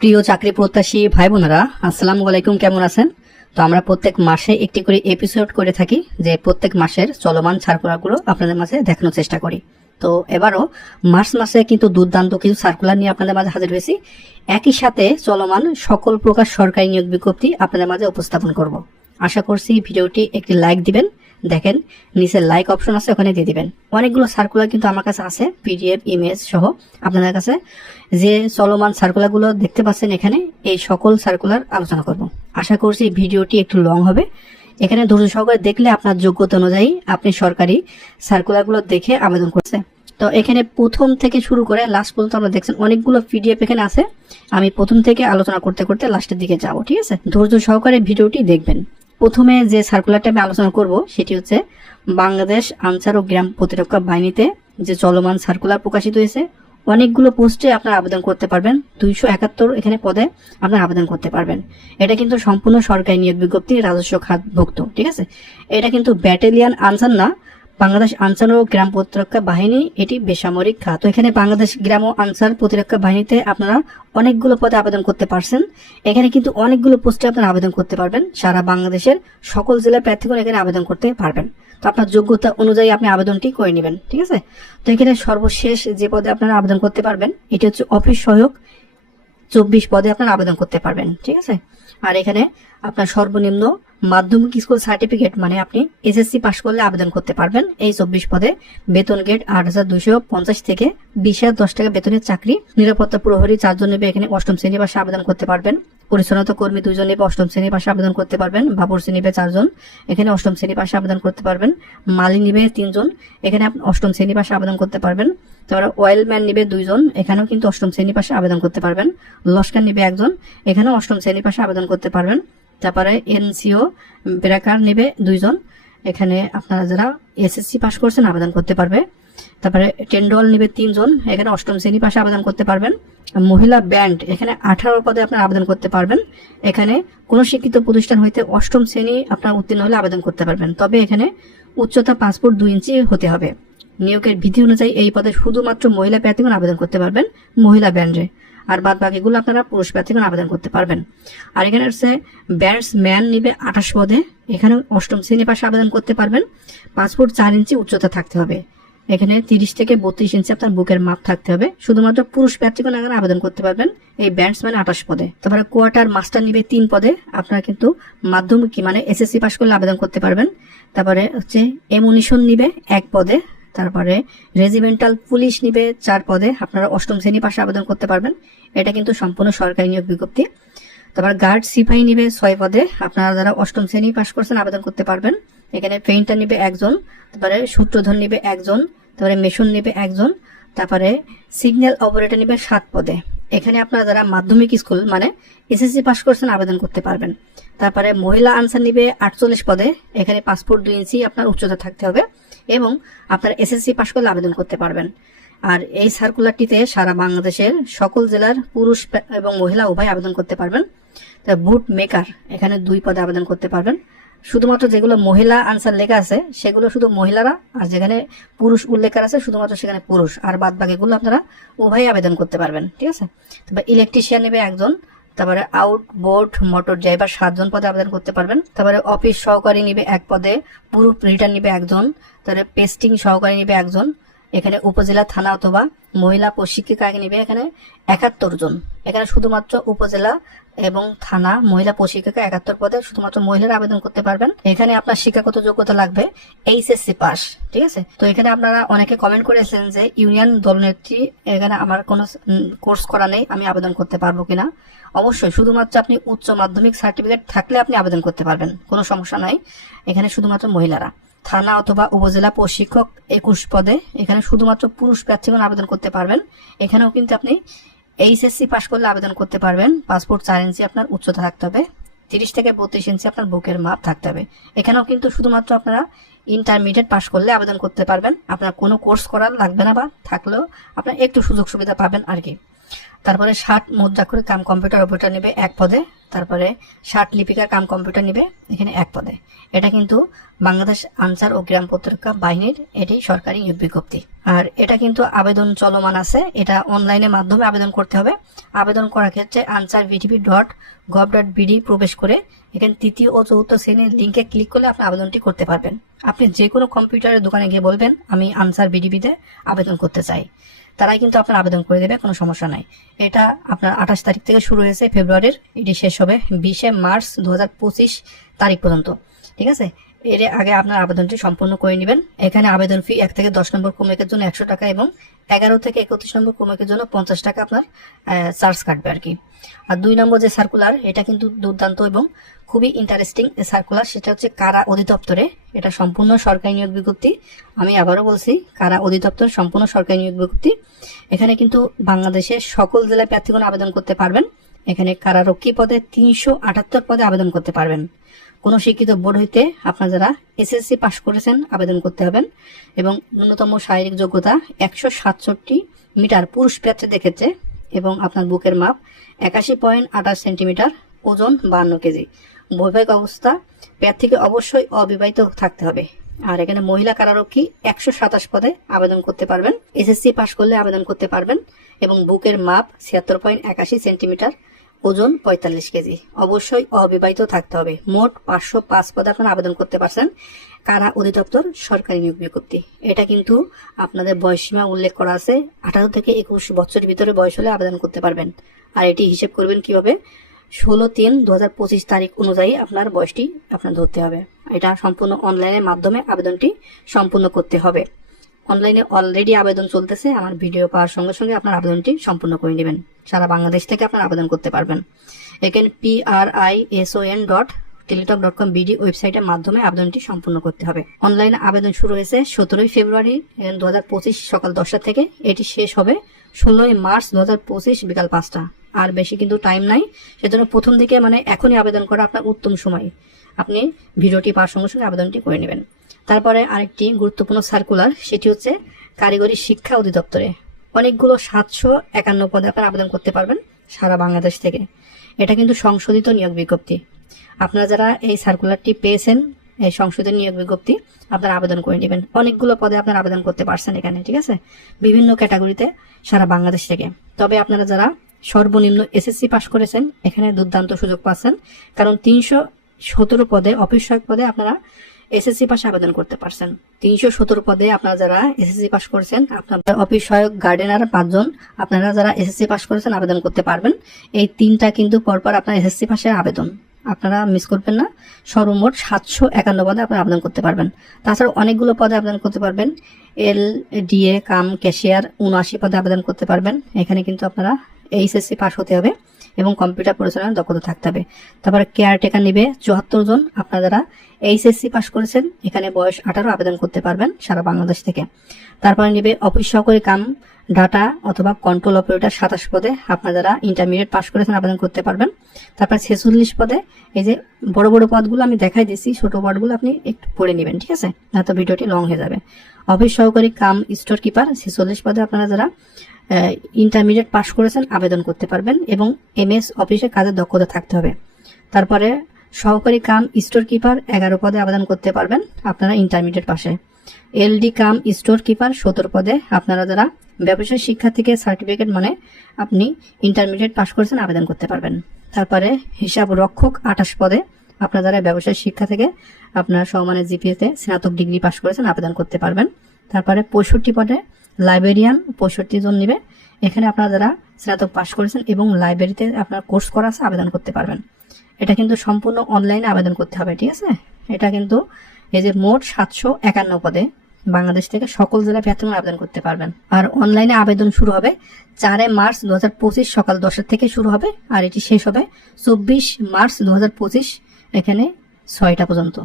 প্রিয় চাকরি প্রত্যাশী ভাই বোনেরা আসসালামু আলাইকুম, কেমন আছেন? তো আমরা প্রত্যেক মাসে একটি করে এপিসোড করে থাকি, যে প্রত্যেক মাসের চলমান সার্কুলারগুলো আপনাদের মাঝে দেখানোর চেষ্টা করি। তো এবারও মার্চ মাসে কিন্তু দুর্দান্ত কিছু সার্কুলার নিয়ে আপনাদের মাঝে হাজির হয়েছি। একই সাথে চলমান সকল প্রকার সরকারি নিয়োগ বিজ্ঞপ্তি আপনাদের মাঝে উপস্থাপন করব। আশা করছি ভিডিওটি একটি লাইক দিবেন দেখেন, নিচে লাইক অপশন আছে, ওখানে দিয়ে দিবেন। অনেকগুলো সার্কুলার কিন্তু আমার কাছে আছে পিডিএফ ইমেজ সহ। আপনাদের কাছে যে চলমান সার্কুলারগুলো দেখতে পাচ্ছেন এখানে, এই সকল সার্কুলার আলোচনা করব। আশা করছি ভিডিওটি একটু লং হবে। এখানে ধৈর্য সহকারে দেখলে আপনার যোগ্যতা অনুযায়ী আপনি সরকারি সার্কুলারগুলো দেখে আবেদন করছে তো এখানে প্রথম থেকে শুরু করে লাস্ট পর্যন্ত আমরা দেখছেন অনেকগুলো পিডিএফ এখানে আছে। আমি প্রথম থেকে আলোচনা করতে করতে লাস্টের দিকে যাব, ঠিক আছে? ধৈর্য সহকারে ভিডিওটি দেখবেন। প্রথমে যে সার্কুলারটা আমি আলোচনা করব, সেটি হচ্ছে বাংলাদেশ আনসার ও গ্রাম প্রতিরক্ষা বাহিনীতে যে চলমান সার্কুলার প্রকাশিত হয়েছে, অনেকগুলো পোস্টে আপনার আবেদন করতে পারবেন। দুইশো একাত্তর এখানে পদে আপনার আবেদন করতে পারবেন। এটা কিন্তু সম্পূর্ণ সরকারি নিয়োগ বিজ্ঞপ্তি রাজস্ব খাতভুক্ত, ঠিক আছে? এটা কিন্তু ব্যাটালিয়ান আনসার না বাংলাদেশ আনসার ও গ্রাম প্রতিরক্ষা বাহিনী, এটি বেসামরিক খাত। তো এখানে বাংলাদেশ গ্রাম ও আনসার প্রতিরক্ষা বাহিনীতে আপনারা অনেকগুলো পদে আবেদন করতে পারছেন। এখানে কিন্তু অনেকগুলো পোস্টে আপনারা আবেদন করতে পারবেন। সারা বাংলাদেশের সকল জেলার প্রার্থীগণ এখানে আবেদন করতে পারবেন। তো আপনার যোগ্যতা অনুযায়ী আপনি আবেদনটি করে নেবেন, ঠিক আছে? তো এখানে সর্বশেষ যে পদে আপনারা আবেদন করতে পারবেন, এটি হচ্ছে অফিস সহায়ক। চব্বিশ পদে আপনারা আবেদন করতে পারবেন, ঠিক আছে? আর এখানে আপনার সর্বনিম্ন মাধ্যমিক স্কুল সার্টিফিকেট মানে আপনি এসএসসি পাশ করলে আবেদন করতে পারবেন। এই চব্বিশ পদে বেতন গেট আট হাজার দুইশো পঞ্চাশ থেকে বিশ হাজার দশ টাকা বেতনের চাকরি, নিরাপত্তা প্রহরী চারজন নেবে এখানে অষ্টম শ্রেণি পাশে আবেদন করতে পারবেন। পরিচ্ছন্নতা কর্মী দুজন নেবে অষ্টম শ্রেণি পাশে আবেদন করতে পারবেন। বাবুর্চি নেবে চারজন, এখানে অষ্টম শ্রেণি পাশে আবেদন করতে পারবেন। মালি নিবে তিনজন, এখানে অষ্টম শ্রেণি পাশে আবেদন করতে পারবেন। তারপরে ওয়েলম্যান নিবে দুইজন, এখানেও কিন্তু অষ্টম শ্রেণি পাশে আবেদন করতে পারবেন। লস্কার নিবে একজন, এখানেও অষ্টম শ্রেণি পাশে আবেদন করতে পারবেন। তারপরে এনসিও ব্রেকার নেবে দুইজন। এখানে আপনারা যারা এসএসসি পাস করছেন আবেদন করতে পারবে। তারপরে টেন্ডল নেবে তিনজন। এখানে অষ্টম শ্রেণি পাশে আবেদন করতে পারবেন। মহিলা ব্যান্ড, এখানে আঠারো পদে আপনার আবেদন করতে পারবেন। এখানে কোনো শিক্ষিত প্রতিষ্ঠান হইতে অষ্টম শ্রেণি আপনার উত্তীর্ণ হলে আবেদন করতে পারবেন। তবে এখানে উচ্চতা পাসপোর্ট দুই ইঞ্চি হতে হবে। নিয়োগের বিধি অনুযায়ী এই পদে শুধুমাত্র মহিলা প্রার্থীগণ আবেদন করতে পারবেন মহিলা ব্যান্ডে। আর বাদ বাকিগুলো আপনারা পুরুষ প্রার্থীগণ আবেদন করতে পারবেন। আর এখানে হচ্ছে ব্যাটসম্যান নিবে আঠাশ পদে। এখানে অষ্টম শ্রেণি পাশে আবেদন করতে পারবেন। পাঁচ ফুট চার ইঞ্চি উচ্চতা থাকতে হবে। এখানে তিরিশ থেকে বত্রিশ ইঞ্চি আপনার বুকের মাপ থাকতে হবে। শুধুমাত্র পুরুষ প্রার্থীগণ এখানে আবেদন করতে পারবেন এই ব্যাটসম্যান আঠাশ পদে। তারপরে কোয়ার্টার মাস্টার নিবে তিন পদে। আপনারা কিন্তু মাধ্যমিক মানে এসএসসি পাশ করলে আবেদন করতে পারবেন। তারপরে হচ্ছে এমুনিশন নিবে এক পদে। তারপরে রেজিমেন্টাল পুলিশ নিবে চার পদে। আপনারা অষ্টম শ্রেণি পাশে আবেদন করতে পারবেন। এটা কিন্তু সম্পূর্ণ সরকারি নিয়োগ বিজ্ঞপ্তি। তারপর গার্ড সিপাহি নিবে ছয় পদে। আপনারা যারা অষ্টম শ্রেণি পাশ করছেন আবেদন করতে পারবেন। এখানে পেইন্টার নিবে একজন, তারপরে সূত্রধর নিবে একজন, তারপরে মেশন নিবে একজন, তারপরে সিগন্যাল অপারেটর নিবে সাত পদে। এখানে আপনারা যারা মাধ্যমিক স্কুল মানে এসএসসি পাশ করছেন আবেদন করতে পারবেন। তারপরে মহিলা আনসার নিবে আটচল্লিশ পদে। এখানে পাসপোর্ট দুই ইঞ্চি আপনার উচ্চতা থাকতে হবে। এবং আপনার এসএসসি পাশ করলে আবেদন করতে পারবেন। আর এই সার্কুলারটিতে সারা বাংলাদেশের সকল জেলার পুরুষ এবং মহিলা উভয় আবেদন করতে পারবেন। তা বুট মেকার এখানে দুই পদে আবেদন করতে পারবেন। শুধুমাত্র যেগুলো মহিলা আনসার লেখা আছে, সেগুলো শুধু মহিলারা, আর যেখানে পুরুষ উল্লেখ আছে, শুধুমাত্র সেখানে পুরুষ। আর বাদ বাকিগুলো আপনারা উভয় আবেদন করতে পারবেন, ঠিক আছে? তারপর ইলেকট্রিশিয়ান নেবে একজন তারপরে আউটবোর্ড মোটর ড্রাইভার সাতজন পদে আবেদন করতে পারবেন। তারপরে অফিস সহকারী নিবে এক পদে পুরো রিটার্ন নিবে একজন, তারপরে পেস্টিং সহকারী নিবে একজন, এখানে উপজেলা, থানা অথবা মহিলা প্রশিক্ষিকা নিবে এখানে একাত্তর জন। এখানে শুধুমাত্র উপজেলা এবং থানা মহিলা প্রশিক্ষিকা একাত্তর পদে শুধুমাত্র মহিলারা আবেদন করতে পারবেন। এখানে আপনার শিক্ষাগত যোগ্যতা লাগবে এইচএসসি পাস, ঠিক আছে? তো এখানে আপনারা অনেকে কমেন্ট করেছেন যে ইউনিয়ন দলনেত্রী, এখানে আমার কোনো কোর্স করা নেই, আমি আবেদন করতে পারব কিনা? অবশ্যই, শুধুমাত্র আপনি উচ্চ মাধ্যমিক সার্টিফিকেট থাকলে আপনি আবেদন করতে পারবেন, কোনো সমস্যা নাই। এখানে শুধুমাত্র মহিলারা। থানা অথবা উপজেলা প্রশিক্ষক একুশ পদে এখানে শুধুমাত্র পুরুষ প্রার্থীগণ আবেদন করতে পারবেন। এখানেও কিন্তু আপনি এইচএসসি পাশ করলে আবেদন করতে পারবেন। পাসপোর্ট চার ইঞ্চি আপনার উচ্চতা থাকতে হবে। তিরিশ থেকে বত্রিশ ইঞ্চি আপনার বুকের মাপ থাকতে হবে। এখানেও কিন্তু শুধুমাত্র আপনারা ইন্টারমিডিয়েট পাশ করলে আবেদন করতে পারবেন। আপনার কোনো কোর্স করার লাগবে না বা থাকলেও আপনার একটু সুযোগ সুবিধা পাবেন আর কি। তারপরে ষাট মুদ্রাক্ষর কাম কম্পিউটার অপারেটর নেবে এক পদে, তারপরে ষাট লিপিকার কাম কম্পিউটার নেবে এখানে এক পদে। এটা কিন্তু বাংলাদেশ আনসার ও গ্রাম প্রতিরক্ষা বাহিনীর এটি সরকারি নিয়োগ বিজ্ঞপ্তি। আর এটা কিন্তু আবেদন চলমান আছে, এটা অনলাইনের মাধ্যমে আবেদন করতে হবে। আবেদন করার ক্ষেত্রে Ansar BTV dot gov dot BD প্রবেশ করে এখানে তৃতীয় ও চতুর্থ শ্রেণির লিঙ্কে ক্লিক করলে আপনি আবেদনটি করতে পারবেন। আপনি যে কোনো কম্পিউটারের দোকানে গিয়ে বলবেন, আমি আনসার বিডিবিতে আবেদন করতে চাই। তারাই কিন্তু আপনার আবেদন করে দেবে, কোনো সমস্যা নাই। এটা আপনার আঠাশ তারিখ থেকে শুরু হয়েছে, ফেব্রুয়ারির। এটি শেষ হবে বিশে মার্চ দু হাজার পঁচিশ তারিখ পর্যন্ত। ঠিক আছে? এর আগে আপনার আবেদনটি সম্পূর্ণ করে নেবেন। এখানে আবেদন ফি এক থেকে দশ নম্বর ক্রমিকের জন্য একশো টাকা এবং এগারো থেকে একত্রিশ নম্বর ক্রমিকের জন্য পঞ্চাশ টাকা আপনার চার্জ কাটবে আর কি। আর দুই নম্বর যে সার্কুলার এটা কিন্তু দুর্দান্ত এবং খুবই ইন্টারেস্টিং সার্কুলার সেটা হচ্ছে কারা অধিদপ্তরে। এটা সম্পূর্ণ সরকারি নিয়োগ বিজ্ঞপ্তি। আমি আবারও বলছি, কারা অধিদপ্তর, সম্পূর্ণ সরকারি নিয়োগ বিজ্ঞপ্তি। এখানে কিন্তু বাংলাদেশের সকল জেলায় প্রার্থীগণ আবেদন করতে পারবেন। এখানে কারারক্ষী পদে তিনশো আটাত্তর পদে আবেদন করতে পারবেন। কোনো শিক্ষিত বোর্ড হইতে আপনার যারা এসএসসি পাশ করেছেন আবেদন করতে হবেন এবং ন্যূনতম শারীরিক যোগ্যতা একশো সাতষট্টি মিটার পুরুষ প্রার্থীদের ক্ষেত্রে এবং আপনার বুকের মাপ একাশি পয়েন্ট আঠাশ সেন্টিমিটার ওজন বান্ন কেজি। বৈবাহিক অবস্থা প্রার্থীকে অবশ্যই অবিবাহিত থাকতে হবে। আর এখানে মহিলা কারারক্ষী একশো সাতাশ পদে আবেদন করতে পারবেন। এসএসসি পাশ করলে আবেদন করতে পারবেন এবং বুকের মাপ ছিয়াত্তর পয়েন্ট একাশি সেন্টিমিটার ওজন পঁয়তাল্লিশ কেজি। অবশ্যই অবিবাহিত থাকতে হবে। মোট পাঁচশো পাঁচ পদে আবেদন করতে পারছেন কারা অধিদপ্তর, সরকারি নিয়োগ বিজ্ঞপ্তি। এটা কিন্তু আপনাদের বয়সীমা উল্লেখ করা আছে। আঠারো থেকে একুশ বছরের ভিতরে বয়স হলে আবেদন করতে পারবেন। আর এটি হিসেব করবেন কীভাবে? ষোলো তিন দু হাজার পঁচিশ তারিখ অনুযায়ী আপনার বয়সটি আপনার ধরতে হবে। এটা সম্পূর্ণ অনলাইনের মাধ্যমে আবেদনটি সম্পূর্ণ করতে হবে। অনলাইনে অলরেডি আবেদন চলতেছে। আমার ভিডিও পাওয়ার সঙ্গে সঙ্গে আপনার আবেদনটি সম্পূর্ণ করে নেবেন। সারা বাংলাদেশ থেকে আপনার আবেদন করতে পারবেন। এখানে P R I S O N dot Teletalk dot com BD ওয়েবসাইটের মাধ্যমে আবেদনটি সম্পূর্ণ করতে হবে। অনলাইনে আবেদন শুরু হয়েছে সতেরোই ফেব্রুয়ারি দু হাজার পঁচিশ সকাল দশটা থেকে। এটি শেষ হবে ষোলোই মার্চ দু হাজার পঁচিশ বিকাল পাঁচটা। আর বেশি কিন্তু টাইম নাই, সেজন্য প্রথম দিকে মানে এখনই আবেদন করা আপনার উত্তম সময়। আপনি ভিডিওটি পাওয়ার সঙ্গে সঙ্গে আবেদনটি করে নেবেন। তারপরে আরেকটি গুরুত্বপূর্ণ সার্কুলার সেটি হচ্ছে কারিগরি শিক্ষা অধিদপ্তরে। অনেকগুলো সাতশো একান্ন পদে আপনারা আবেদন করতে পারবেন সারা বাংলাদেশ থেকে। এটা কিন্তু সংশোধিত নিয়োগ বিজ্ঞপ্তি। আপনারা যারা এই সার্কুলারটি পেয়েছেন, এই সংশোধিত নিয়োগ বিজ্ঞপ্তি, আপনারা আবেদন করে নেবেন। অনেকগুলো পদে আপনারা আবেদন করতে পারছেন এখানে, ঠিক আছে? বিভিন্ন ক্যাটাগরিতে সারা বাংলাদেশ থেকে। তবে আপনারা যারা সর্বনিম্ন এসএসসি পাশ করেছেন, এখানে দুর্দান্ত সুযোগ পাচ্ছেন। কারণ তিনশো সতেরো পদে অফিস পদে আপনারা এসএসসি পাশে আবেদন করতে পারছেন। তিনশো সতেরো পদে আপনারা যারা এসএসসি পাস করেছেন আপনার অফিস সহায়ক, গার্ডেনার পাঁচজন, আপনারা যারা এসএসসি পাস করেছেন আবেদন করতে পারবেন। এই তিনটা কিন্তু পরপর আপনার এসএসসি পাশে আবেদন। আপনারা মিস করবেন না। সর্বমোট সাতশো একান্ন পদে আপনারা আবেদন করতে পারবেন। তাছাড়া অনেকগুলো পদে আবেদন করতে পারবেন। এল ডিএ কাম, ক্যাশিয়ার উনআশি পদে আবেদন করতে পারবেন। এখানে কিন্তু আপনারা এইচএসসি পাস হতে হবে। এবং কম্পিউটার পরিচালনার দক্ষতা থাকতে হবে। তারপরে কেয়ারটেকার নিবে চুয়াত্তর জন। আপনারা যারা এইচএসসি পাস করেছেন, এখানে বয়স আঠারো, আবেদন করতে পারবেন সারা বাংলাদেশ থেকে। তারপরে নিবে অফিস সহকারী কাম ডাটা অথবা কন্ট্রোল অপারেটর সাতাশ পদে। আপনারা যারা ইন্টারমিডিয়েট পাস করেছেন, আবেদন করতে পারবেন। তারপর ছেচল্লিশ পদে। এই যে বড় বড় পদগুলো আমি দেখাই দিচ্ছি ছোট পদগুলো আপনি একটু পড়ে নেবেন, ঠিক আছে? না তো ভিডিওটি লং হয়ে যাবে। অফিস সহকারী কাম স্টোর কিপার ছেচল্লিশ পদে আপনারা যারা ইন্টারমিডিয়েট পাশ করেছেন, আবেদন করতে পারবেন এবং এমএস অফিসে কাজের দক্ষতা থাকতে হবে। তারপরে সহকারী কাম স্টোর কিপার এগারো পদে আবেদন করতে পারবেন আপনারা ইন্টারমিডিয়েট পাশে এলডি কাম স্টোর কিপার সতেরো পদে আপনারা যারা ব্যবসায় শিক্ষা থেকে সার্টিফিকেট মানে আপনি ইন্টারমিডিয়েট পাশ করেছেন, আবেদন করতে পারবেন। তারপরে হিসাব রক্ষক আঠাশ পদে আপনারা যারা ব্যবসায় শিক্ষা থেকে আপনার সমানের জিপিএতে স্নাতক ডিগ্রি পাশ করেছেন, আবেদন করতে পারবেন। তারপরে পঁয়ষট্টি পদে লাইব্রেরিয়ান পঁয়ষট্টি জন নিবে। এখানে আপনারা যারা স্নাতক পাশ করেছেন এবং লাইব্রেরিতে আপনার কোর্স করা আছে, আবেদন করতে পারবেন। এটা কিন্তু সম্পূর্ণ অনলাইনে আবেদন করতে হবে, ঠিক আছে? এটা কিন্তু এই যে মোট সাতশো একান্ন পদে বাংলাদেশ থেকে সকল জেলায় প্রার্থীরা আবেদন করতে পারবেন। আর অনলাইনে আবেদন শুরু হবে চারে মার্চ দু হাজার পঁচিশ সকাল দশটার থেকে শুরু হবে, আর এটি শেষ হবে চব্বিশ মার্চ দু হাজার পঁচিশ, এখানে ছয়টা পর্যন্ত।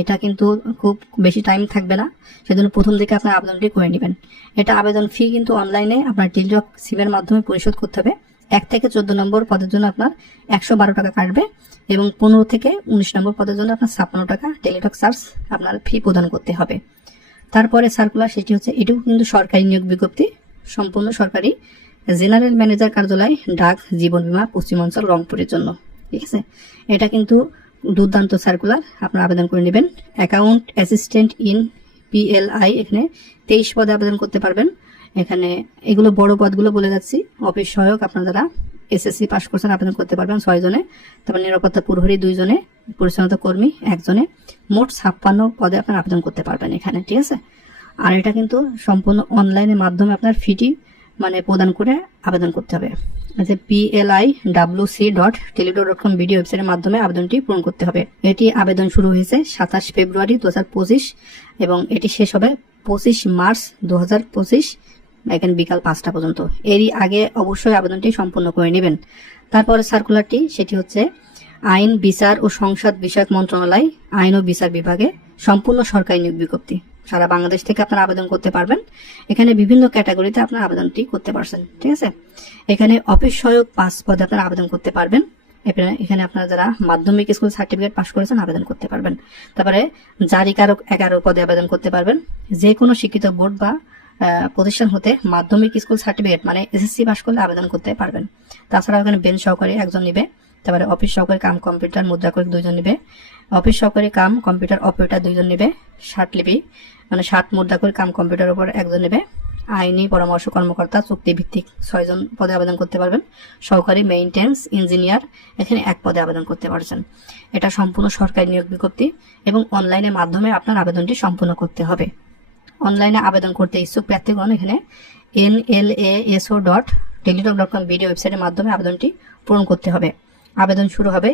এটা কিন্তু খুব বেশি টাইম থাকবে না। সেজন্য প্রথম দিকে আপনার আবেদনটি করে নেবেন। এটা আবেদন ফি কিন্তু অনলাইনে আপনার টেলিটক সিমের মাধ্যমে পরিশোধ করতে হবে। এক থেকে চোদ্দ নম্বর পদের জন্য আপনার একশো বারো টাকা কাটবে এবং পনেরো থেকে উনিশ নম্বর পদের জন্য আপনার ছাপ্পান্ন টাকা টেলিটক চার্জ আপনার ফি প্রদান করতে হবে। তারপরে সার্কুলার সেটি হচ্ছে, এটিও কিন্তু সরকারি নিয়োগ বিজ্ঞপ্তি, সম্পূর্ণ সরকারি। জেনারেল ম্যানেজার কার্যালয়, ডাক, জীবন বীমা, পশ্চিমাঞ্চল, রংপুরের জন্য। ঠিক আছে? এটা কিন্তু দুর্দান্ত সার্কুলার আপনারা আবেদন করে নেবেন। অ্যাকাউন্ট অ্যাসিস্ট্যান্ট ইন পিএলআই এখানে তেইশ পদে আবেদন করতে পারবেন। এখানে এগুলো বড় পদগুলো বলে যাচ্ছি। অফিস সহায়ক আপনারা এসএসসি পাশ করছেন, আবেদন করতে পারবেন ছয় জনে। তারপর নিরাপত্তা প্রহরী দুইজনে পরিচালনা কর্মী একজনে মোট ছাপ্পান্ন পদে আপনারা আবেদন করতে পারবেন এখানে, ঠিক আছে? আর এটা কিন্তু সম্পূর্ণ অনলাইনের মাধ্যমে আপনার ফিটি মানে প্রদান করে আবেদন করতে হবে। আচ্ছা PLI W C dot Teletalk dot com video ওয়েবসাইটের মাধ্যমে আবেদনটি পূরণ করতে হবে। এটি আবেদন শুরু হয়েছে সাতাশ ফেব্রুয়ারি দু হাজার পঁচিশ এবং এটি শেষ হবে পঁচিশ মার্চ দু এখানে বিকাল পাঁচটা পর্যন্ত। এরই আগে অবশ্যই আবেদনটি সম্পূর্ণ করে নেবেন। তারপরে সার্কুলারটি সেটি হচ্ছে আইন, বিচার ও সংসদ বিষয়ক মন্ত্রণালয়, আইন ও বিচার বিভাগে সম্পূর্ণ সরকারি নিয়োগ বিজ্ঞপ্তি। সারা বাংলাদেশ থেকে আপনারা আবেদন করতে পারবেন। এখানে বিভিন্ন ক্যাটাগরিতে আপনারা আবেদনটি করতে পারছেন, ঠিক আছে? এখানে অফিস সহায়ক পাঁচ পদে আপনারা আবেদন করতে পারবেন। এখানে- আপনারা যারা মাধ্যমিক স্কুল সার্টিফিকেট পাস করেছেন আবেদন করতে পারবেন। তারপরে জারি জারিকারক এগারো পদে আবেদন করতে পারবেন। যে কোনো শিক্ষিত বোর্ড বা প্রতিষ্ঠান হতে মাধ্যমিক স্কুল সার্টিফিকেট মানে এসএসসি পাস করলে আবেদন করতে পারবেন। তাছাড়া এখানে বেঞ্চ সহকারী একজন নিবে। তারপরে অফিস সহকারী কাম কম্পিউটার মুদ্রা করে দুইজন নিবে। অফিস সহকারী কাম কম্পিউটার অপারেটর দুইজন নিবে ষাট লিপি। মানে ষাট মুদ্রা করে কাম কম্পিউটার উপর একজন নেবে। আইনি পরামর্শ কর্মকর্তা চুক্তিভিত্তিক ছয়জন পদে আবেদন করতে পারবেন। সহকারী মেইনটেন্স ইঞ্জিনিয়ার এখানে এক পদে আবেদন করতে পারছেন। এটা সম্পূর্ণ সরকারি নিয়োগ বিজ্ঞপ্তি এবং অনলাইনের মাধ্যমে আপনার আবেদনটি সম্পূর্ণ করতে হবে। অনলাইনে আবেদন করতে ইচ্ছুক প্রার্থীগণ এখানে N L A SO dot Teletalk dot com video ওয়েবসাইটের মাধ্যমে আবেদনটি পূরণ করতে হবে। আবেদন শুরু হবে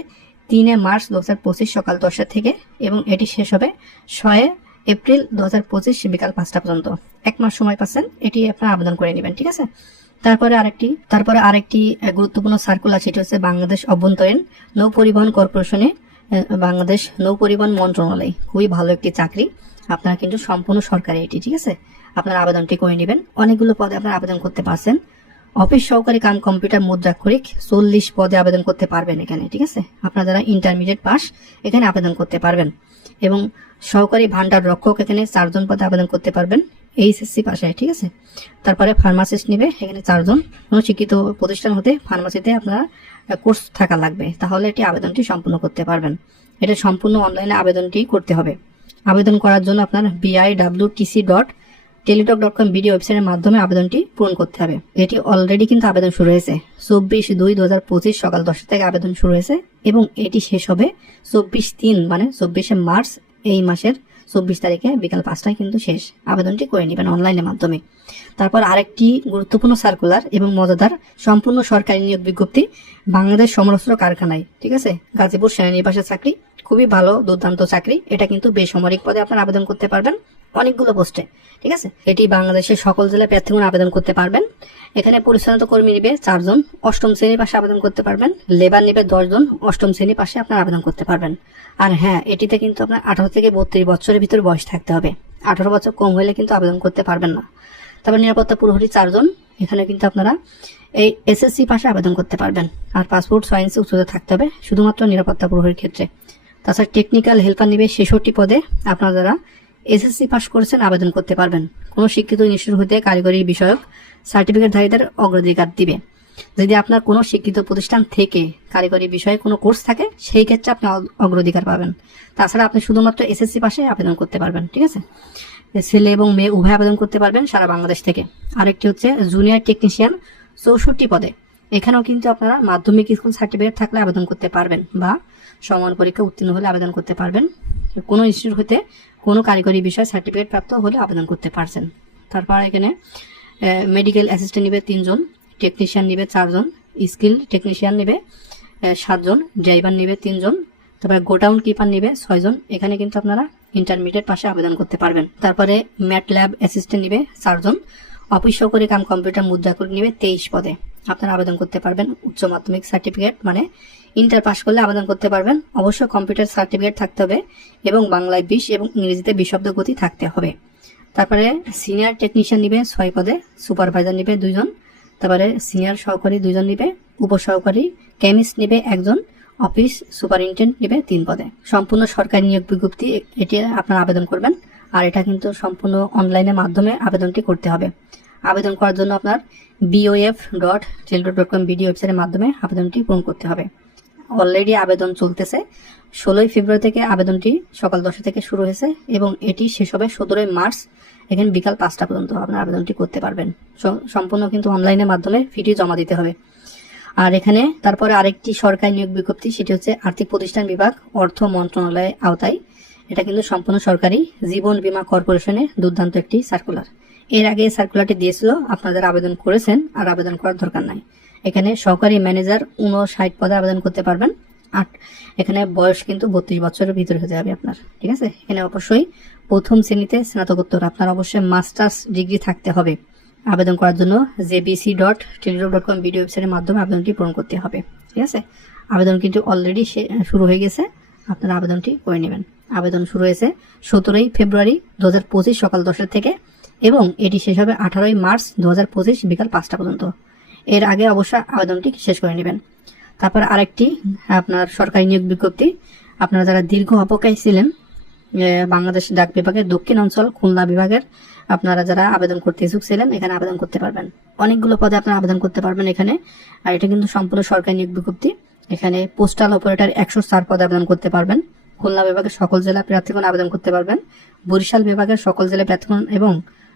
তিনে মার্চ দু হাজার পঁচিশ সকাল দশটা থেকে এবং এটি শেষ হবে ছয় এপ্রিল দু হাজার পঁচিশ বিকাল পাঁচটা পর্যন্ত। এক মাস সময় পাচ্ছেন, এটি আপনারা আবেদন করে নেবেন, ঠিক আছে? তারপরে আরেকটি তারপরে আরেকটি গুরুত্বপূর্ণ সার্কুলার সেটি হচ্ছে বাংলাদেশ অভ্যন্তরীণ নৌ পরিবহন কর্পোরেশনে বাংলাদেশ নৌ পরিবহন মন্ত্রণালয়। খুবই ভালো একটি চাকরি। আপনারা কিন্তু সম্পূর্ণ সরকারি এটি, ঠিক আছে? আপনারা আবেদনটি করে নেবেন। অনেকগুলো পদে আপনারা আবেদন করতে পারছেন। অফিস সহকারী কাম কম্পিউটার মুদ্রাক্ষরিক চল্লিশ পদে আবেদন করতে পারবেন এখানে, ঠিক আছে? আপনারা যারা ইন্টারমিডিয়েট পাস এখানে আবেদন করতে পারবেন। এবং সহকারী ভান্ডার রক্ষক এখানে চারজন পদে আবেদন করতে পারবেন, এইচএসসি পাশে ঠিক আছে? তারপরে ফার্মাসিস্ট নেবে, এখানে চারজন। কোনো শিক্ষিত প্রতিষ্ঠান হতে ফার্মাসিতে আপনারা কোর্স থাকা লাগবে, তাহলে এটি আবেদনটি সম্পূর্ণ করতে পারবেন। এটা সম্পূর্ণ অনলাইনে আবেদনটি করতে হবে। আবেদন করার জন্য আপনার BI W TC dot Teletalk dot com video ওয়েবসাইটের মাধ্যমে আবেদনটি পূরণ করতে হবে। এটি অলরেডি কিন্তু আবেদন শুরু হয়েছে। চব্বিশ দুই দু হাজার পঁচিশ সকাল দশটা থেকে আবেদন শুরু হয়েছে এবং এটি শেষ হবে চব্বিশ তিন মানে চব্বিশে মার্চ এই মাসের চব্বিশ তারিখে, বিকাল পাঁচটায় কিন্তু শেষ। আবেদনটি করে নেবেন অনলাইনের মাধ্যমে। তারপর আরেকটি গুরুত্বপূর্ণ সার্কুলার এবং মজাদার সম্পূর্ণ সরকারি নিয়োগ বিজ্ঞপ্তি, বাংলাদেশ সমরাস্ত্র কারখানায়। ঠিক আছে? গাজীপুর সেনানিবাসের চাকরি, খুবই ভালো, দুর্দান্ত চাকরি। এটা কিন্তু বেসামরিক পদে আপনারা আবেদন করতে পারবেন অনেকগুলো পোস্টে। ঠিক আছে? এটি বাংলাদেশের সকল জেলায় প্রার্থীগণ আবেদন করতে পারবেন। এখানে পরিচালিত কর্মী নিবে চারজন, অষ্টম শ্রেণির পাশে আবেদন করতে পারবেন। লেবার নিবে দশজন, অষ্টম শ্রেণির পাশে আপনারা আবেদন করতে পারবেন। আর হ্যাঁ এটিতে কিন্তু আপনার আঠারো থেকে বত্রিশ বছরের ভিতরে বয়স থাকতে হবে। আঠারো বছর কম হলে কিন্তু আবেদন করতে পারবেন না। তারপর নিরাপত্তা প্রহরী চারজন। এখানে কিন্তু আপনারা এই এসএসসি পাশে আবেদন করতে পারবেন। আর পাসপোর্ট, সায়েন্স, উচ্চতা থাকতে হবে, শুধুমাত্র নিরাপত্তা প্রহরীর ক্ষেত্রে। তাছাড়া টেকনিক্যাল হেল্পার নিবে ছেষট্টি পদে। আপনারা যারা এসএসসি পাস করেছেন, আবেদন করতে পারবেন। কোনো শিক্ষিত ইনস্টিটিউট হতে কারিগরি বিষয়ক সার্টিফিকেট ধারীদের অগ্রাধিকার দিবে। যদি আপনার কোনো শিক্ষিত প্রতিষ্ঠান থেকে কারিগরি বিষয়ে কোনো কোর্স থাকে, সেই ক্ষেত্রে আপনি অগ- অগ্রাধিকার পাবেন। তাছাড়া আপনি শুধুমাত্র এসএসসি পাশে আবেদন করতে পারবেন, ঠিক আছে? ছেলে এবং মেয়ে উভয় আবেদন করতে পারবেন সারা বাংলাদেশ থেকে। আরেকটি হচ্ছে জুনিয়র টেকনিশিয়ান চৌষট্টি পদে। এখানেও কিন্তু আপনারা মাধ্যমিক স্কুল সার্টিফিকেট থাকলে আবেদন করতে পারবেন বা সমান পরীক্ষা উত্তীর্ণ হলে আবেদন করতে পারবেন। কোনো ইনস্টিটিউট হতে কোনো কারিগরি বিষয়ে সার্টিফিকেট প্রাপ্ত হলে আবেদন করতে পারছেন। তারপর এখানে মেডিকেল অ্যাসিস্ট্যান্ট নিবে তিনজন। টেকনিশিয়ান নিবে চারজন স্কিল টেকনিশিয়ান নিবে সাতজন ড্রাইভার নিবে তিনজন, তারপরে গোডাউন কিপার নিবে ছয়জন। এখানে কিন্তু আপনারা ইন্টারমিডিয়েট পাশে আবেদন করতে পারবেন। তারপরে ম্যাট ল্যাব অ্যাসিস্ট্যান্ট নিবে চারজন অফিস সহকারী কাম কম্পিউটার মুদ্রা করে নিবে তেইশ পদে। আপনারা আবেদন করতে পারবেন, উচ্চ মাধ্যমিক সার্টিফিকেট মানে ইন্টার পাস করলে আবেদন করতে পারবেন। অবশ্যই কম্পিউটার সার্টিফিকেট থাকতে হবে এবং বাংলায় বিশ এবং ইংরেজিতে বিশব্দ গতি থাকতে হবে। তারপরে সিনিয়র টেকনিশিয়ান নিবে ছয় পদে সুপারভাইজার নিবে দুইজন তারপরে সিনিয়র সহকারী দুজন নিবে, উপসহকারী কেমিস্ট নিবে একজন, অফিস সুপারিনটেন্ডেন্ট নিবে তিন পদে। সম্পূর্ণ সরকারি নিয়োগ বিজ্ঞপ্তি এটি আপনারা আবেদন করবেন। আর এটা কিন্তু সম্পূর্ণ অনলাইনের মাধ্যমে আবেদনটি করতে হবে। আবেদন করার জন্য আপনার BOF dot Teletalk dot com BD ওয়েবসাইটের মাধ্যমে আবেদনটি পূরণ করতে হবে। অলরেডি আবেদন চলতেছে। ষোলোই ফেব্রুয়ারি থেকে আবেদনটি সকাল দশটা থেকে শুরু হয়েছে এবং এটি শেষ হবে সতেরোই মার্চ এখানে বিকাল পাঁচটা পর্যন্ত আপনার আবেদনটি করতে পারবেন। সম্পূর্ণ কিন্তু অনলাইনের মাধ্যমে ফিটি জমা দিতে হবে। আর এখানে তারপরে আরেকটি সরকারি নিয়োগ বিজ্ঞপ্তি, সেটি হচ্ছে আর্থিক প্রতিষ্ঠান বিভাগ, অর্থ মন্ত্রণালয়ের আওতায়। এটা কিন্তু সম্পূর্ণ সরকারি জীবন বীমা কর্পোরেশনের দুর্দান্ত একটি সার্কুলার এর আগে সার্কুলারটি দিয়েছিল, আপনাদের আবেদন করেছেন, আর আবেদন করার দরকার নাই। এখানে সহকারী ম্যানেজার উনষাট পদে আবেদন করতে পারবেন। আট, এখানে বয়স কিন্তু বত্রিশ বছরের ভিতরে হতে হবে আপনার, ঠিক আছে? এখানে অবশ্যই প্রথম শ্রেণীতে স্নাতকোত্তর। আপনার অবশ্যই মাস্টার্স ডিগ্রি থাকতে হবে। আবেদন করার জন্য JBC dot Teletalk dot com video ওয়েবসাইটের মাধ্যমে আবেদনটি পূরণ করতে হবে। ঠিক আছে? আবেদন কিন্তু অলরেডি শুরু হয়ে গেছে। আপনারা আবেদনটি করে নেবেন। আবেদন শুরু হয়েছে সতেরোই ফেব্রুয়ারি দু হাজার পঁচিশ সকাল দশটা থেকে এবং এটি শেষ হবে আঠারোই মার্চ দু হাজার পঁচিশ বিকাল পাঁচটা পর্যন্ত। এর আগে অবশ্যই আবেদনটি শেষ করে নেবেন। তারপর আরেকটি, আপনার সরকারি নিয়োগ বিজ্ঞপ্তি। আপনারা যারা দীর্ঘ অপকায় ছিলেন বাংলাদেশ ডাক বিভাগের দক্ষিণ অঞ্চল খুলনা বিভাগের আপনারা যারা আবেদন করতে ইচ্ছুক ছিলেন, এখানে আবেদন করতে পারবেন। অনেকগুলো পদে আপনারা আবেদন করতে পারবেন এখানে। আর এটা কিন্তু সম্পূর্ণ সরকারি নিয়োগ বিজ্ঞপ্তি। এখানে পোস্টাল অপারেটর একশো চার পদে আবেদন করতে পারবেন। খুলনা বিভাগের সকল জেলা প্রার্থীগণ আবেদন করতে পারবেন। বরিশাল বিভাগের সকল জেলা প্রার্থীগণ এবং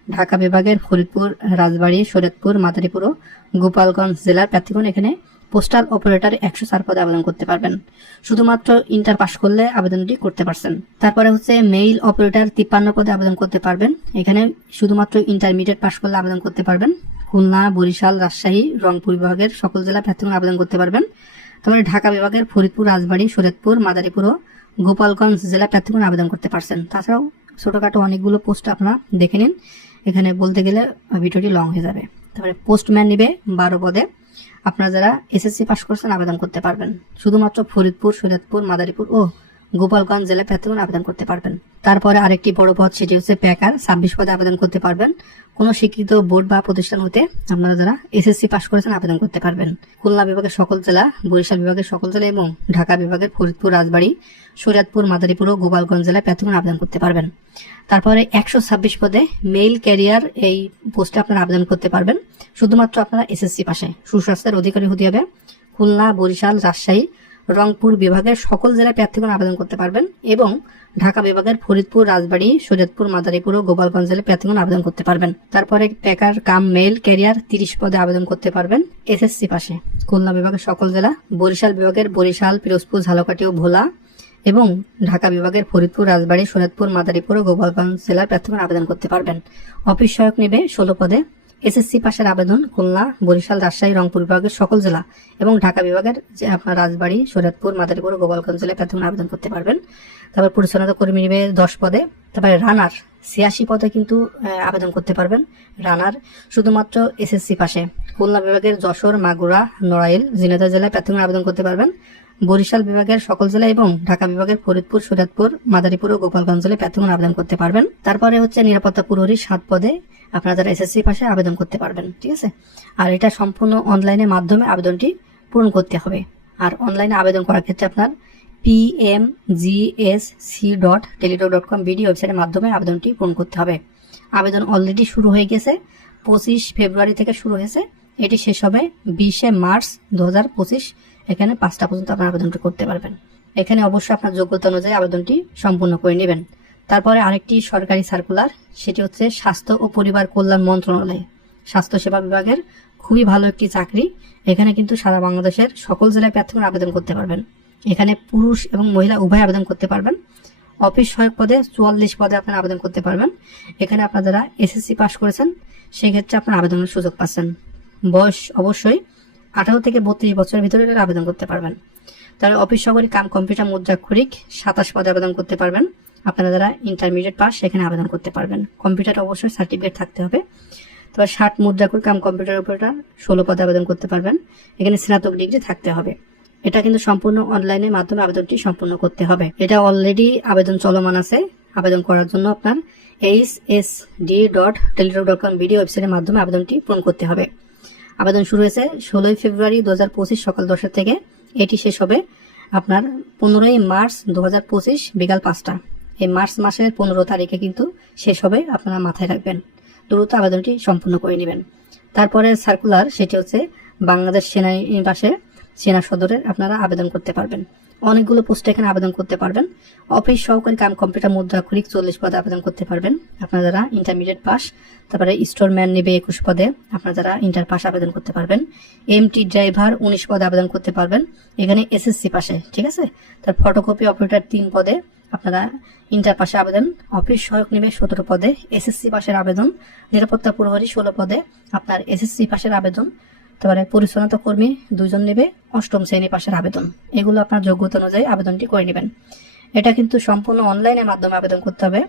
ঢাকা বিভাগের ফরিদপুর, রাজবাড়ী শরীয়তপুর মাদারীপুর ও গোপালগঞ্জ জেলার প্রার্থীগণ এখানে পোস্টাল অপারেটর একশো চার পদে আবেদন করতে পারবেন। শুধুমাত্র ইন্টার পাস করলে আবেদনটি করতে পারছেন। তারপরে হচ্ছে মেইল অপারেটর তিপ্পান্ন পদে আবেদন করতে পারবেন। এখানে শুধুমাত্র ইন্টারমিডিয়েট পাস করলে আবেদন করতে পারবেন। খুলনা, বরিশাল, রাজশাহী, রংপুর বিভাগের সকল জেলা প্রার্থীগণ আবেদন করতে পারবেন। তারপরে ঢাকা বিভাগের ফরিদপুর, রাজবাড়ী শরীয়তপুর মাদারীপুর ও গোপালগঞ্জ জেলা প্রার্থীগণ আবেদন করতে পারছেন। তাছাড়াও ছোটখাটো অনেকগুলো পোস্ট আপনারা দেখে নিন। এখানে বলতে গেলে ভিডিওটি লং হয়ে যাবে। তারপরে পোস্টম্যান নিবে বারো পদে। আপনারা যারা এসএসসি পাস করছেন আবেদন করতে পারবেন। শুধুমাত্র ফরিদপুর শরীয়তপুর মাদারীপুর ও গোপালগঞ্জ জেলা প্রার্থীগণ আবেদন করতে পারবেন। তারপরে আরেকটি বড় পদ সেটি হচ্ছে প্যাকার। ছাব্বিশ পদে আবেদন করতে পারবেন। কোন শিক্ষিত বোর্ড বা প্রতিষ্ঠান হতে আপনারা যারা এসএসসি পাশ করেছেন আবেদন করতে পারবেন। খুলনা বিভাগের সকল জেলা, বরিশাল বিভাগের সকল জেলা এবং ঢাকা বিভাগের ফরিদপুর, রাজবাড়ী, শরীয়তপুর, মাদারীপুর ও গোপালগঞ্জ জেলায় প্রার্থীগণ আবেদন করতে পারবেন। তারপরে একশো ছাব্বিশ পদে মেইল ক্যারিয়ার এই পোস্টে আপনারা আবেদন করতে পারবেন। শুধুমাত্র আপনারা এসএসসি পাশে। সুস্বাস্থ্যের অধিকারী হতে হবে। খুলনা, বরিশাল, রাজশাহী রংপুর বিভাগের সকল জেলার প্রার্থীগণ আবেদন করতে পারবেন এবং ঢাকা বিভাগের ফরিদপুর, রাজবাড়ী শরীয়তপুর মাদারীপুর ও গোপালগঞ্জ জেলার প্রার্থীগণ আবেদন করতে পারবেন। তারপরে প্যাকার কাম, মেল, ক্যারিয়ার তিরিশ পদে আবেদন করতে পারবেন এসএসসি পাশে। খুলনা বিভাগের সকল জেলা, বরিশাল বিভাগের বরিশাল, পিরোজপুর, ঝালকাঠি ও ভোলা এবং ঢাকা বিভাগের ফরিদপুর, রাজবাড়ী শরীয়তপুর মাদারীপুর ও গোপালগঞ্জ জেলার প্রার্থীগণ আবেদন করতে পারবেন। অফিস সহায়ক নেবে ষোলো পদে। এসএসসি পাশের আবেদন খুলনা, বরিশাল, রাজশাহী, রংপুর বিভাগের সকল জেলা এবং ঢাকা বিভাগের যে আপনার রাজবাড়ী, শরীয়তপুর, মাদারীপুর, গোপালগঞ্জ জেলায় প্রার্থীগণ আবেদন করতে পারবেন। তারপর পরিচ্ছন্নতা কর্মী নেবে দশ পদে। তারপরে রানার, ছিয়াশি পদে কিন্তু আবেদন করতে পারবেন। রানার শুধুমাত্র এসএসসি পাশে। খুলনা বিভাগের যশোর, মাগুরা, নড়াইল, ঝিনাইদহ জেলায় প্রাথমিক আবেদন করতে পারবেন। বরিশাল বিভাগের সকল জেলা এবং ঢাকা বিভাগের ফরিদপুর শরীয়তপুর মাদারীপুর ও গোপালগঞ্জ জেলায় প্রার্থীগণ আবেদন করতে পারবেন। তারপরে হচ্ছে নিরাপত্তা পুরোহরি সাত পদে আপনারা যারা এসএসসি পাশে আবেদন করতে পারবেন, ঠিক আছে? আর এটা সম্পূর্ণ অনলাইনের মাধ্যমে আবেদনটি পূরণ করতে হবে। আর অনলাইনে আবেদন করার ক্ষেত্রে আপনার PM GSC dot Teletalk dot com BD ওয়েবসাইটের মাধ্যমে আবেদনটি পূরণ করতে হবে। আবেদন অলরেডি শুরু হয়ে গেছে, পঁচিশ ফেব্রুয়ারি থেকে শুরু হয়েছে। এটি শেষ হবে বিশে মার্চ দু হাজার পঁচিশ। এখানে পাঁচটা পর্যন্ত আপনার আবেদনটি করতে পারবেন। এখানে অবশ্যই আপনার যোগ্যতা অনুযায়ী আবেদনটি সম্পূর্ণ করে নেবেন। তারপরে আরেকটি সরকারি সার্কুলার, সেটি হচ্ছে স্বাস্থ্য ও পরিবার কল্যাণ মন্ত্রণালয়। স্বাস্থ্য সেবা বিভাগের খুবই ভালো একটি চাকরি। এখানে কিন্তু সারা বাংলাদেশের সকল জেলায় প্রার্থীগণ আবেদন করতে পারবেন। এখানে পুরুষ এবং মহিলা উভয় আবেদন করতে পারবেন। অফিস সহায়ক পদে চুয়াল্লিশ পদে আপনারা আবেদন করতে পারবেন। এখানে আপনারা এসএসসি পাস করেছেন, সেক্ষেত্রে আপনার আবেদনের সুযোগ পাচ্ছেন। বয়স অবশ্যই আঠারো থেকে বত্রিশ বছরের ভিতরে আবেদন করতে পারবেন। তাহলে অফিস সহকারী কাম, কম্পিউটার, মুদ্রাক্ষরিক, সাতাশ পদে আবেদন করতে পারবেন। আপনারা যারা ইন্টারমিডিয়েট পাস সেখানে আবেদন করতে পারবেন। কম্পিউটার অবশ্যই সার্টিফিকেট থাকতে হবে। তারপর ষাট মুদ্রাক্ষরিক কাম কম্পিউটার অপারেটর ষোলো পদে আবেদন করতে পারবেন। এখানে স্নাতক ডিগ্রি থাকতে হবে। এটা কিন্তু সম্পূর্ণ অনলাইনের মাধ্যমে আবেদনটি সম্পূর্ণ করতে হবে। এটা অলরেডি আবেদন চলমান আছে। আবেদন করার জন্য আপনার H S D dot Teletalk dot com video ওয়েবসাইটের মাধ্যমে আবেদনটি পূরণ করতে হবে। আবেদন শুরু হয়েছে ষোলোই ফেব্রুয়ারি দু হাজার পঁচিশ সকাল দশটা থেকে। এটি শেষ হবে আপনার পনেরোই মার্চ দু হাজার পঁচিশ বিকাল পাঁচটা। এই মার্চ মাসের পনেরো তারিখে কিন্তু শেষ হবে, আপনারা মাথায় রাখবেন। দ্রুত আবেদনটি সম্পূর্ণ করে নেবেন। তারপরে সার্কুলার সেটি হচ্ছে বাংলাদেশ সেনা সেনানিবাসে সেনা সদরের আপনারা আবেদন করতে পারবেন। অনেকগুলো পোস্টে এখানে আবেদন করতে পারবেন। অফিস সহকারী কাম কম্পিউটার মুদ্রা মুদ্রাক্ষরিক চল্লিশ পদে আবেদন করতে পারবেন। আপনারা যারা ইন্টারমিডিয়েট পাস তারপরে স্টোরম্যান নেবে একুশ পদে আপনারা যারা ইন্টার পাস আবেদন করতে পারবেন। এমটি ড্রাইভার উনিশ পদে আবেদন করতে পারবেন। এখানে এসএসসি পাশে, ঠিক আছে? তার ফটোকপি অপারেটর তিন পদে আপনারা ইন্টার পাশে আবেদন। অফিস সহায়ক নেবে সতেরো পদে এসএসসি পাশের আবেদন। নিরাপত্তা প্রহরী ষোলো পদে আপনার এসএসসি পাশের আবেদন। তারপরে পরিচ্ছন্নতা কর্মী দুজন নেবে অষ্টম শ্রেণি পাশের আবেদন। এগুলো আপনার যোগ্যতা অনুযায়ী আবেদনটি করে নেবেন। এটা কিন্তু সম্পূর্ণ অনলাইনের মাধ্যমে আবেদন করতে হবে।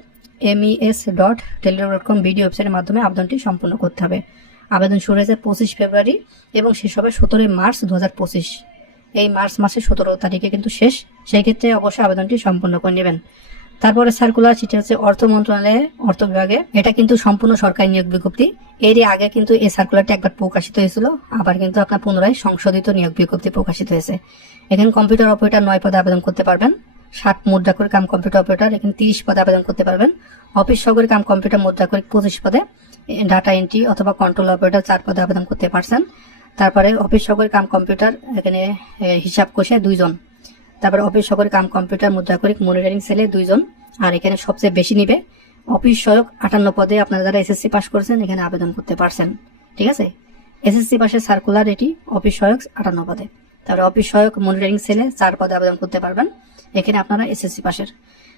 MES dot Telegram dot com video ওয়েবসাইটের মাধ্যমে আবেদনটি সম্পূর্ণ করতে হবে। আবেদন শুরু হয়েছে পঁচিশ ফেব্রুয়ারি এবং শেষ হবে সতেরোই মার্চ দু হাজার পঁচিশ। এই মার্চ মাসের সতেরো তারিখে কিন্তু শেষ। সেই ক্ষেত্রে অবশ্যই আবেদনটি সম্পূর্ণ করে নেবেন। তারপরে সার্কুলার সেটি হচ্ছে অর্থ মন্ত্রণালয়ে অর্থ বিভাগে। এটা কিন্তু সম্পূর্ণ সরকারি নিয়োগ বিজ্ঞপ্তি। এরই আগে কিন্তু এই সার্কুলারটি একবার প্রকাশিত হয়েছিল। আবার কিন্তু আপনার পুনরায় সংশোধিত নিয়োগ বিজ্ঞপ্তি প্রকাশিত হয়েছে। এখানে কম্পিউটার অপারেটর নয় পদে আবেদন করতে পারবেন। ষাট মুদ্রা করে কাম কম্পিউটার অপারেটর এখানে তিরিশ পদে আবেদন করতে পারবেন। অফিস সহকারী কাম কম্পিউটার মুদ্রা করে পঁচিশ পদে ডাটা এন্ট্রি অথবা কন্ট্রোল অপারেটর চার পদে আবেদন করতে পারছেন। তারপরে অফিস সহকারী কাম কম্পিউটার এখানে হিসাব কোষে দুইজন তারপরে অফিস সহকারী কাম কম্পিউটার মুদ্রাকরিক মনিটরিং সেলে দুইজন। আর এখানে সবচেয়ে বেশি নিবে অফিস সহায়ক আটান্ন পদে আপনারা যারা এসএসসি পাস করেছেন, এখানে আবেদন করতে পারছেন। ঠিক আছে? এসএসসি পাশের সার্কুলার এটি অফিস সহায়ক আটান্ন পদে। তারপরে অফিস সহায়ক মনিটরিং সেলে চার পদে আবেদন করতে পারবেন। এখানে আপনারা এসএসসি পাশের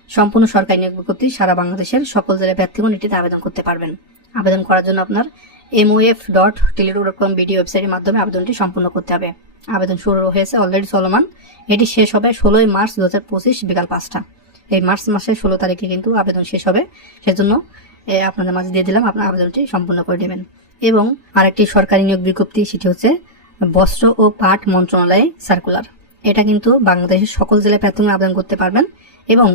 সম্পূর্ণ সরকারি নিয়োগ বিজ্ঞপ্তি সারা বাংলাদেশের সকল জেলায় ব্যক্তিগণ এটিতে আবেদন করতে পারবেন। আবেদন করার জন্য আপনার MOF dot Teletalk dot com video ওয়েবসাইটের মাধ্যমে আবেদনটি সম্পূর্ণ করতে হবে। আবেদন শুরু হয়েছে অলরেডি চলমান। এটি শেষ হবে ষোলোই মার্চ দু হাজার পঁচিশ বিকাল পাঁচটা। এই মার্চ মাসের ষোলো তারিখে কিন্তু আবেদন শেষ হবে। সেজন্য আপনাদের মাঝে দিয়ে দিলাম, আপনার আবেদনটি সম্পূর্ণ করে নেবেন। এবং আরেকটি সরকারি নিয়োগ বিজ্ঞপ্তি, সেটি হচ্ছে বস্ত্র ও পাট মন্ত্রণালয়ে সার্কুলার এটা কিন্তু বাংলাদেশের সকল জেলায় প্রাথমিক আবেদন করতে পারবেন এবং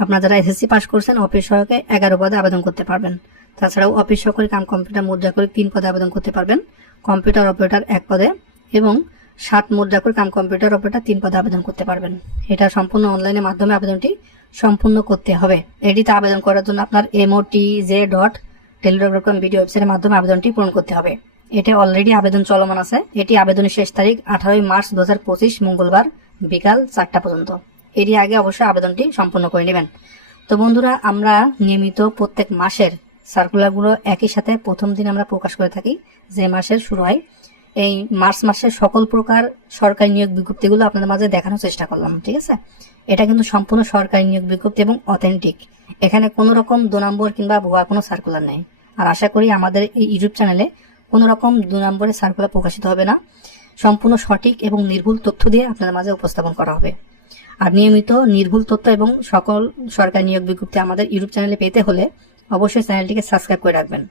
আপনারা যারা এসএসসি পাস করছেন অফিস সহায়কে এগারো পদে আবেদন করতে পারবেন। তাছাড়াও অফিস সহকারী কাম কম্পিউটার, মুদ্রা করে তিন পদে আবেদন করতে পারবেন। কম্পিউটার অপারেটর এক পদে এবং ষাট মুদ্রা করে কাম কম্পিউটার অপারেটর তিন পদে আবেদন করতে পারবেন। এটা সম্পূর্ণ অনলাইনের মাধ্যমে আবেদনটি সম্পূর্ণ করতে হবে। এটিতে আবেদন করার জন্য আপনার MOT J dot Telegram dot com video ওয়েবসাইটের মাধ্যমে আবেদনটি পূরণ করতে হবে। এটি অলরেডি আবেদন চলমান আছে। এটি আবেদনের শেষ তারিখ আঠারোই মার্চ দু হাজার পঁচিশ, মঙ্গলবার বিকাল চারটা পর্যন্ত। এরই আগে অবশ্যই আবেদনটি সম্পূর্ণ করে নেবেন। তো বন্ধুরা, আমরা নিয়মিত প্রত্যেক মাসের সার্কুলারগুলো একই সাথে প্রথম দিন আমরা প্রকাশ করে থাকি। যে মাসের শুরু হয় এই মার্চ মাসের সকল প্রকার সরকারি নিয়োগ বিজ্ঞপ্তিগুলো আপনাদের মাঝে দেখানোর চেষ্টা করলাম, ঠিক আছে? এটা কিন্তু সম্পূর্ণ সরকারি নিয়োগ বিজ্ঞপ্তি এবং অথেন্টিক এখানে কোনো রকম দু নম্বর কিংবা ভুয়া কোনো সার্কুলার নেই। আর আশা করি আমাদের এই ইউটিউব চ্যানেলে কোনো রকম দু নম্বরের সার্কুলার প্রকাশিত হবে না। সম্পূর্ণ সঠিক এবং নির্ভুল তথ্য দিয়ে আপনাদের মাঝে উপস্থাপন করা হবে। আর নিয়মিত নির্ভুল তথ্য এবং সকল সরকারি নিয়োগ বিজ্ঞপ্তি আমাদের ইউটিউব চ্যানেলে পেতে হলে অবশ্যই চ্যানেলটিকে সাবস্ক্রাইব করে রাখবেন।